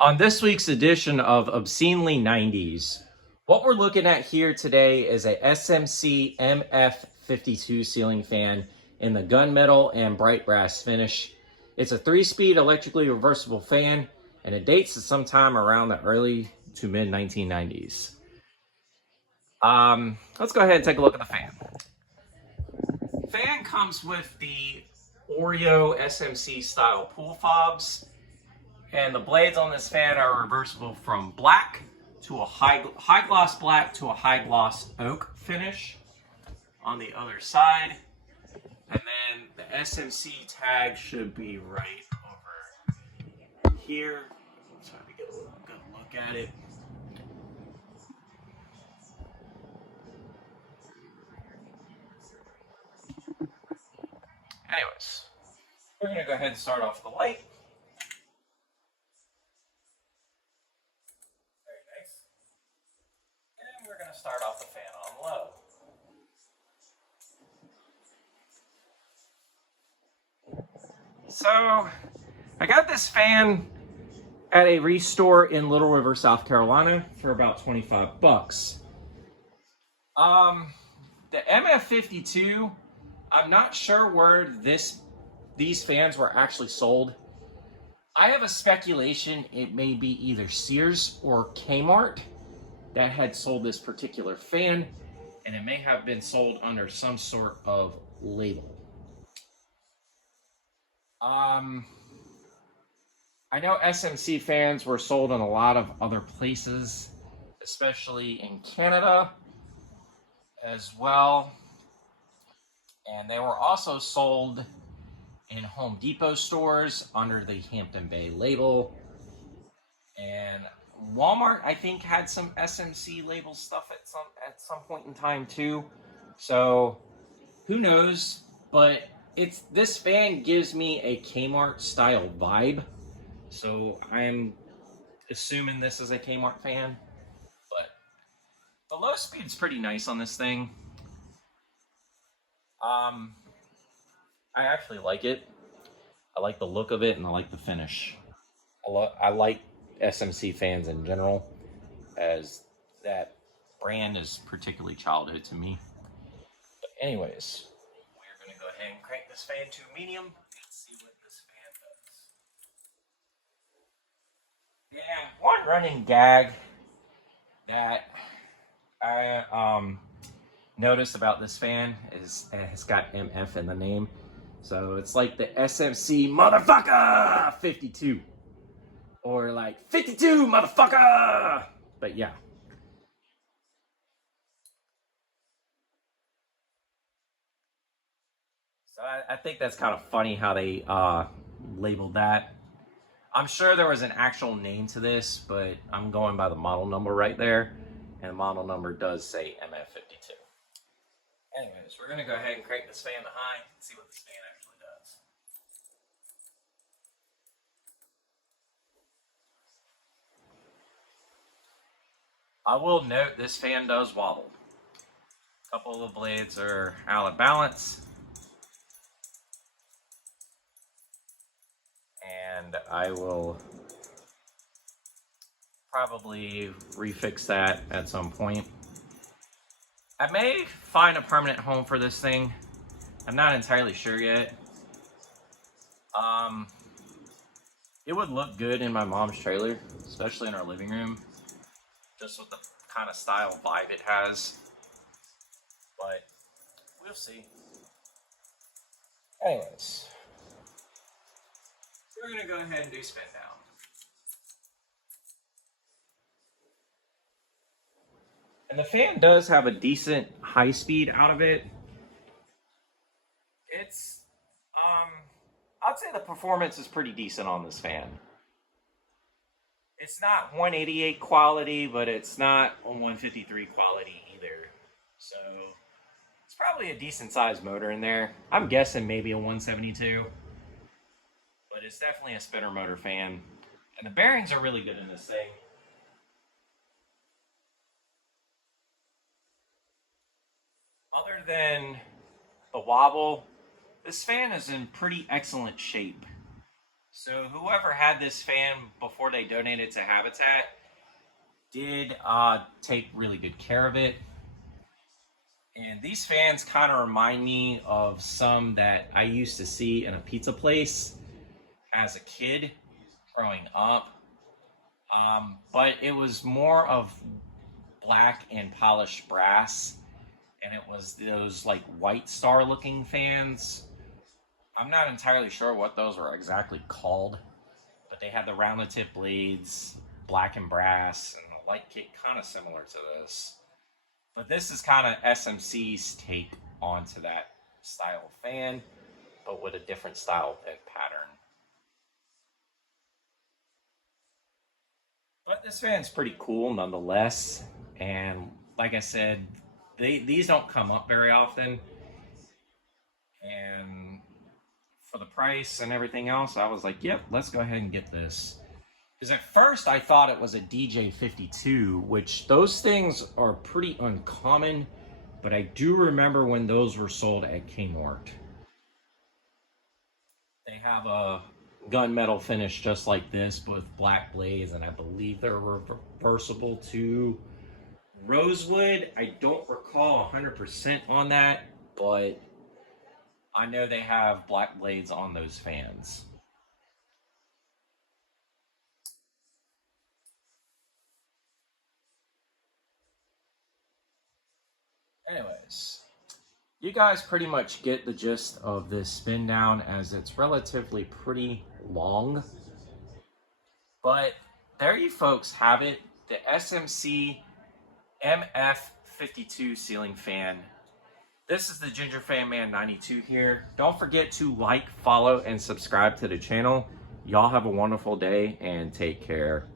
On this week's edition of Obscenely 90s, what we're looking at here today is a SMC MF52 ceiling fan in the gunmetal and bright brass finish. It's a 3-speed electrically reversible fan, and it dates to sometime around the early to mid 1990s. Let's go ahead and take a look at the fan. Fan comes with the Oreo SMC style pool fobs. And the blades on this fan are reversible from black to a high gloss black to a high gloss oak finish on the other side. And then the SMC tag should be right over here. Let's try to get a good look at it. Anyways, we're going to go ahead and start off the light. We're going to start off the fan on low. So, I got this fan at a restore in Little River, South Carolina for about 25 bucks. The MF52, I'm not sure where these fans were actually sold. I have a speculation it may be either Sears or Kmart that had sold this particular fan, and it may have been sold under some sort of label. I know SMC fans were sold in a lot of other places, especially in Canada as well, and they were also sold in Home Depot stores under the Hampton Bay label, and Walmart, I think, had some SMC label stuff at some point in time too. So who knows? But this fan gives me a Kmart style vibe. So I'm assuming this is a Kmart fan. But the low speed's pretty nice on this thing. I actually like it. I like the look of it and I like the finish. I like SMC fans in general, as that brand is particularly childhood to me. But anyways, we're going to go ahead and crank this fan to medium and see what this fan does. And one running gag that I noticed about this fan is it's got MF in the name. So it's like the SMC motherfucker 52. Or like 52 motherfucker. But yeah. So I think that's kind of funny how they labeled that. I'm sure there was an actual name to this, but I'm going by the model number right there. And the model number does say MF52. Anyways, we're going to go ahead and crank this fan to high and see what this fan actually does. I will note this fan does wobble. A couple of the blades are out of balance. And I will probably refix that at some point. I may find a permanent home for this thing. I'm not entirely sure yet. It would look good in my mom's trailer, especially in our living room, just with the kind of style vibe it has. But we'll see. Anyways, we're going to go ahead and do spin down. And the fan does have a decent high speed out of it. It's, I'd say the performance is pretty decent on this fan. It's not 188 quality, but it's not 153 quality either. So it's probably a decent sized motor in there. I'm guessing maybe a 172. But it's definitely a spinner motor fan. And the bearings are really good in this thing. Other than the wobble, this fan is in pretty excellent shape. So whoever had this fan before they donated to Habitat did take really good care of it. And these fans kind of remind me of some that I used to see in a pizza place as a kid growing up. But it was more of black and polished brass, and it was those like White Star looking fans. I'm not entirely sure what those were exactly called, but they had the rounded tip blades, black and brass, and a light kit kind of similar to this. But this is kind of SMC's take onto that style of fan, but with a different style pin pattern. But this fan's pretty cool nonetheless. And like I said, these don't come up very often. And for the price and everything else, I was like, yep, let's go ahead and get this. Because at first I thought it was a DJ52, which those things are pretty uncommon, but I do remember when those were sold at Kmart. They have a gunmetal finish just like this, but with black blades, and I believe they're reversible to rosewood. I don't recall 100% on that, but I know they have black blades on those fans. Anyways, you guys pretty much get the gist of this spin down, as it's relatively pretty long. But there you folks have it, the SMC MF52 Ceiling Fan. This is the Ginger Fan Man 92 here. Don't forget to like, follow, and subscribe to the channel. Y'all have a wonderful day and take care.